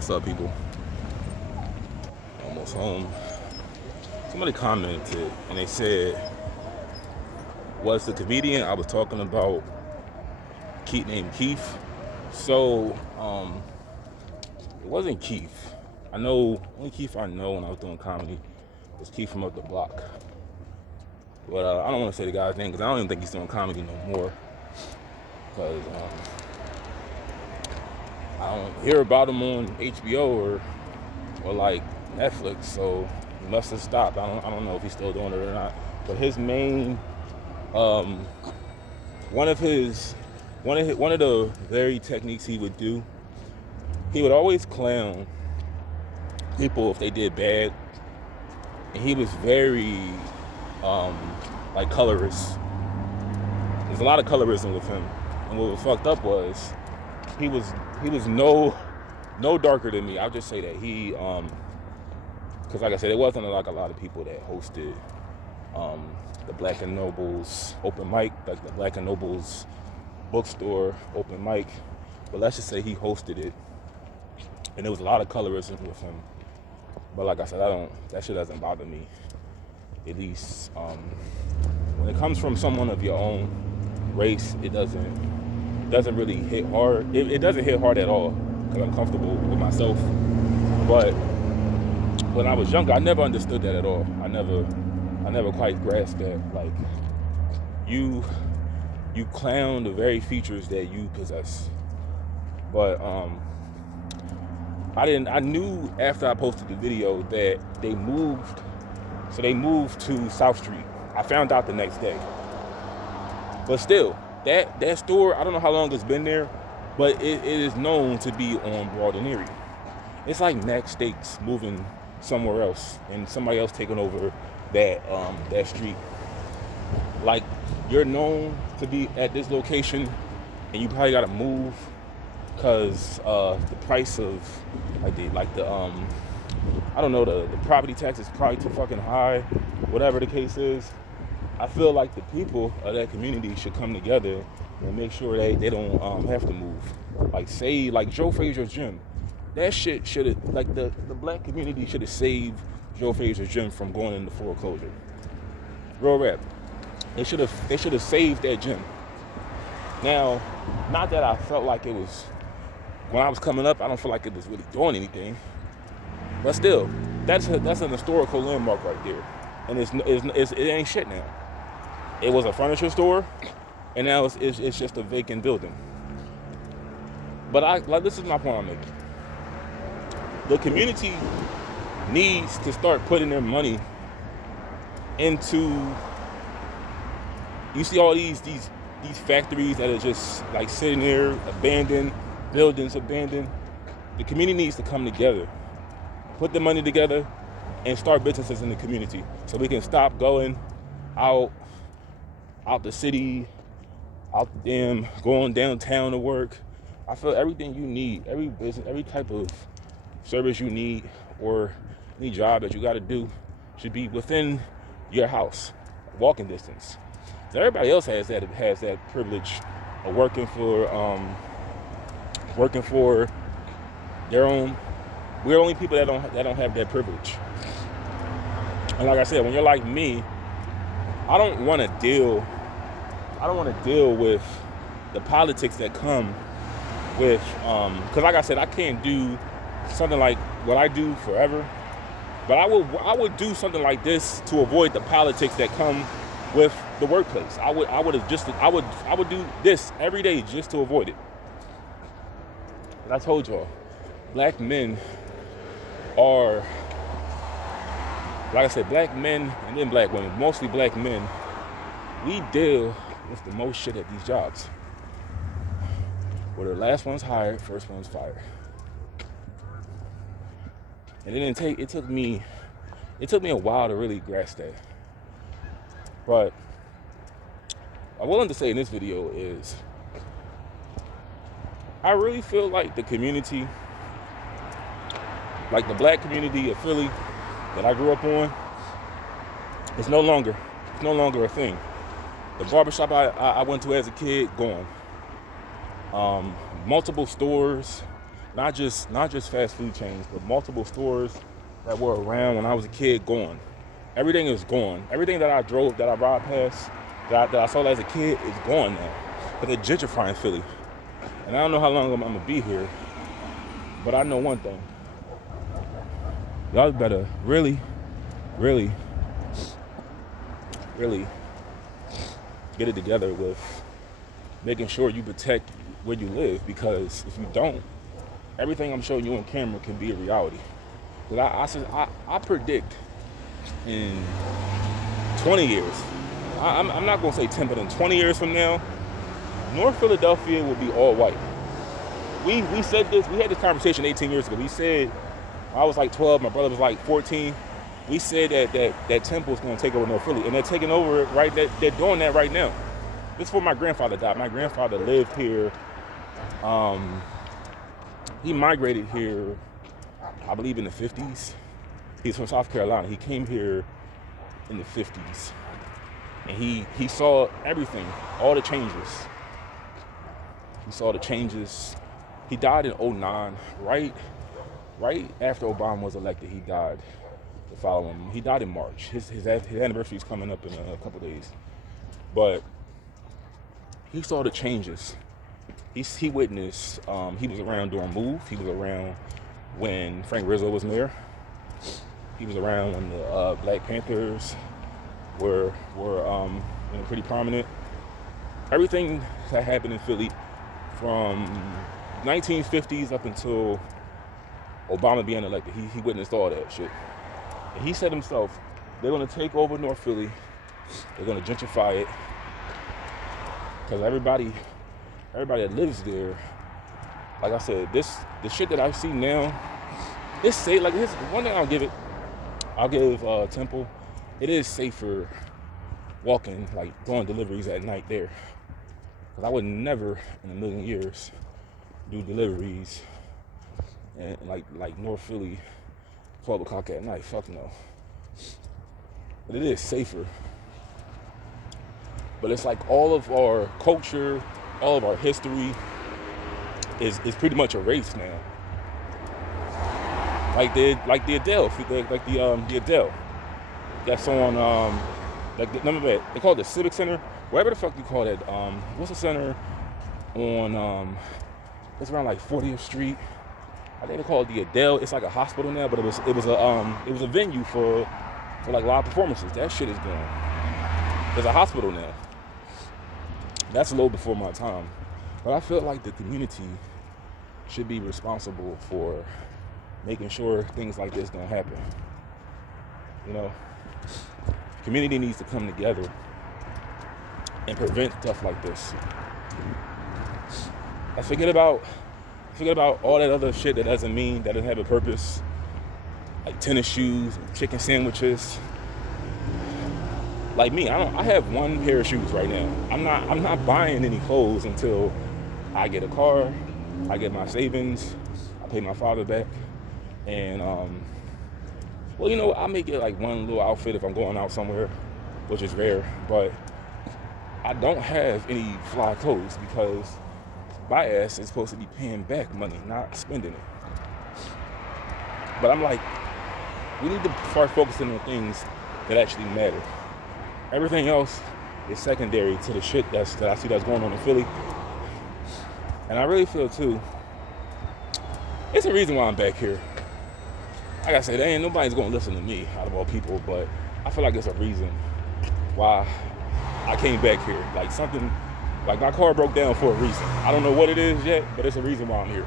What's up, people? Almost home. Somebody commented and they said, was the comedian I was talking about named Keith? So, it wasn't Keith. I know, only Keith I know when I was doing comedy was Keith from up the block. But I don't want to say the guy's name because I don't even think he's doing comedy no more. Because I don't hear about him on HBO or like Netflix, so he must have stopped. I don't know if he's still doing it or not. But his main, one of the very techniques he would do, he would always clown people if they did bad, and he was very like colorist. There's a lot of colorism with him, and what was fucked up was he was no darker than me. I'll just say that he because like I said, it wasn't like a lot of people that hosted the Black and Nobles open mic, like the Black and Nobles bookstore open mic, but let's just say he hosted it, and there was a lot of colorism with him. But like I said, that shit doesn't bother me, at least when it comes from someone of your own race. It doesn't really hit hard. It doesn't hit hard at all because I'm comfortable with myself. But when I was younger, I never understood that at all. I never quite grasped that. Like, you clown the very features that you possess. But I knew after I posted the video that they moved. So they moved to South Street. I found out the next day. But still, that store, I don't know how long it's been there, but it is known to be on Broad and Erie. It's like Max Steaks moving somewhere else and somebody else taking over that street. Like, you're known to be at this location and you probably gotta move because the price of I don't know, the property tax is probably too fucking high, whatever the case is. I feel like the people of that community should come together and make sure they don't have to move. Like, say, like Joe Frazier's Gym. That shit should have, like, the black community should have saved Joe Frazier's Gym from going into foreclosure. Real rap. They should have saved that gym. Now, not that I felt like it was, when I was coming up, I don't feel like it was really doing anything. But still, that's an historical landmark right there. And it ain't shit now. It was a furniture store, and now it's just a vacant building. But this is my point I'm making. The community needs to start putting their money into. You see all these factories that are just like sitting there, abandoned, buildings abandoned. The community needs to come together, put the money together, and start businesses in the community so we can stop going out the city, going downtown to work. I feel everything you need, every business, every type of service you need, or any job that you got to do should be within your house, walking distance. So everybody else has that privilege of working for their own. We're the only people that don't have that privilege. And like I said, when you're like me, I don't want to deal with the politics that come with, because like I said, I can't do something like what I do forever, but I would do something like this to avoid the politics that come with the workplace. I would do this every day just to avoid it. And I told y'all, black men are, like I said, black men and then black women, mostly black men, we deal with the most shit at these jobs. Where the last one's hired, first one's fired. And it took me a while to really grasp that. But what I'm willing to say in this video is, I really feel like the community, like the black community of Philly that I grew up on, it's no longer a thing. The barbershop I went to as a kid, gone. Multiple stores Not just fast food chains, but multiple stores that were around when I was a kid gone. Everything is gone. Everything that I drove, that I ride past, that I saw as a kid is gone now. But they're gentrifying Philly. And I don't know how long I'm gonna be here, but I know one thing. Y'all better really get it together with making sure you protect where you live, because if you don't, everything I'm showing you on camera can be a reality. Because I predict in 20 years, I'm not going to say 10, but in 20 years from now, North Philadelphia will be all white. We said this, we had this conversation 18 years ago. We said, I was like 12, my brother was like 14. We said that Temple's going to take over North Philly, and they're taking over it right. They're doing that right now. This is before my grandfather died. My grandfather lived here. He migrated here, I believe, in the 50s. He's from South Carolina. He came here in the 50s, and he saw everything, all the changes. He saw the changes. He died in 2009, right after Obama was elected. He died the following. He died in March. His anniversary is coming up in a couple days, but he saw the changes. He witnessed. He was around during Move. He was around when Frank Rizzo was mayor. He was around when the Black Panthers were pretty prominent. Everything that happened in Philly from 1950s up until Obama being elected, he witnessed all that shit. And he said himself, they're going to take over North Philly. They're going to gentrify it. Because everybody that lives there, like I said, the shit that I see now, it's safe. Like, here's one thing I'll give Temple. It is safer walking, like doing deliveries at night there. Because I would never in a million years do deliveries and like North Philly, 12 o'clock at night. Fuck no. But it is safer. But it's like all of our culture, all of our history is pretty much erased now. Like the Adele, the Adele. That's on they call it the Civic Center, whatever the fuck you call that. What's the center on? It's around like 40th Street. I think they call it the Adele. It's like a hospital now, but it was a venue for like live performances. That shit is gone. There's a hospital now. That's a little before my time, but I feel like the community should be responsible for making sure things like this don't happen. You know, the community needs to come together and prevent stuff like this. I forget about all that other shit that doesn't have a purpose, like tennis shoes, chicken sandwiches. Like me, I have one pair of shoes right now. I'm not buying any clothes until I get a car, I get my savings, I pay my father back, and I may get like one little outfit if I'm going out somewhere, which is rare, but I don't have any fly clothes because my ass is supposed to be paying back money, not spending it. But I'm like, we need to start focusing on things that actually matter. Everything else is secondary to the shit that I see that's going on in Philly. And I really feel too, it's a reason why I'm back here. Like I said, nobody's gonna listen to me out of all people, but I feel like it's a reason why I came back here. Like my car broke down for a reason. I don't know what it is yet, but it's a reason why I'm here.